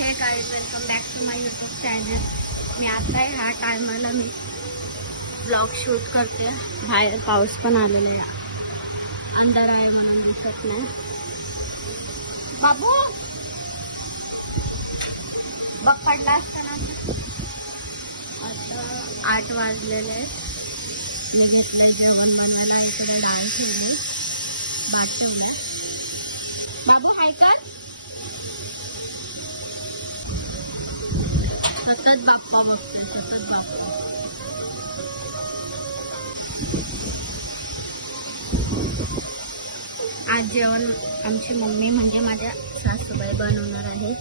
हे guys, welcome back to my YouTube channel. मी आता ह्या टायमाला मी ब्लॉग शूट करते. बाहेर पाऊस पण आलेला आहे, अंधार आहे म्हणून दिसत नाही. बाबू बघ पडला असताना. आता 8 वाजलेले. मी घेतले जेवण बनवायला. इकडे लहान ठेवली भात ठेवले. बाबू हाय कर. सतत बाप्पा बघते, सतत बाप्पा. आज जेवण आमची मम्मी म्हणजे माझ्या सासूबाई बनवणार आहे.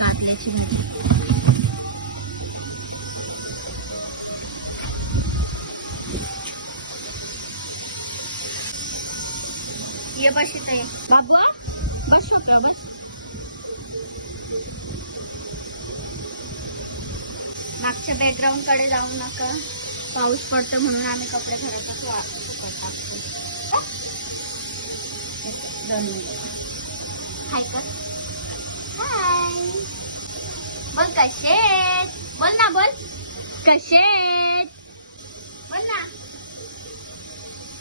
कारल्याची भाजी. ये बस इथे ये बाबू, बस आपलं बस. मागच्या बॅकग्राऊंड कडे जाऊ नका, पाऊस पडतो म्हणून आम्ही कपडे घरातच सुकत टाकतो. 2 मिनिट. हाय कर. हाय बोल. कसे बोल ना, बोल कसे बोल ना.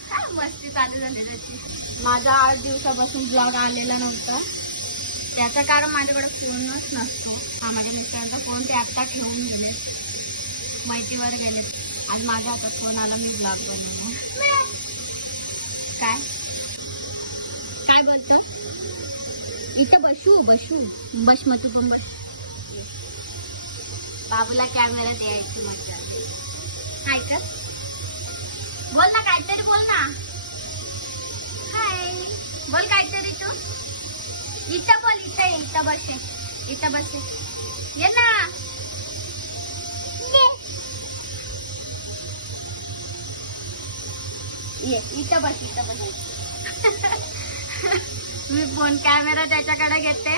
काय मस्ती चालू झाली त्याची. माझा 8 दिवसापासून ब्लॉग आलेला नव्हता. त्याचं कारण माझ्याकडे फोनच नसतो. हा माझ्या मिस्टरांचा फोन ते आत्ता ठेवून गेले, माहितीवर गेले. आज माझ्या हातात फोन आला, मी ब्लॉग बनवला. काय काय बोलतो. इथं बसू बस मग तू पण बस. बाबूला कॅमेरा द्यायची म्हटलं. काय कर. बोल ना काहीतरी, बोल ना. हाय बोल काहीतरी तू. इथं बोल. इथं बस. इथं बस. ये ना. ये इथं बस. मी फोन कॅमेरा त्याच्याकडे घेते,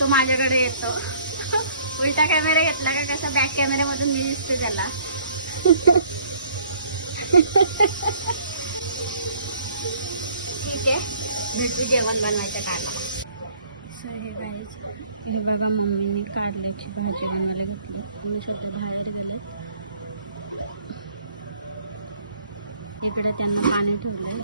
तो माझ्याकडे येतो. उलटा कॅमेरा घेतला का कसा बॅक कॅमेऱ्यामधून मी दिसते त्याला. ठीक आहे, भेटू जेवण बनवायच्या कामाला. हे गाईज, हे बघा मम्मीने कारल्याची भाजी बनवायला घेतली. मी सध्या बाहेर गेले. इकडे त्यांना पाणी ठेवले.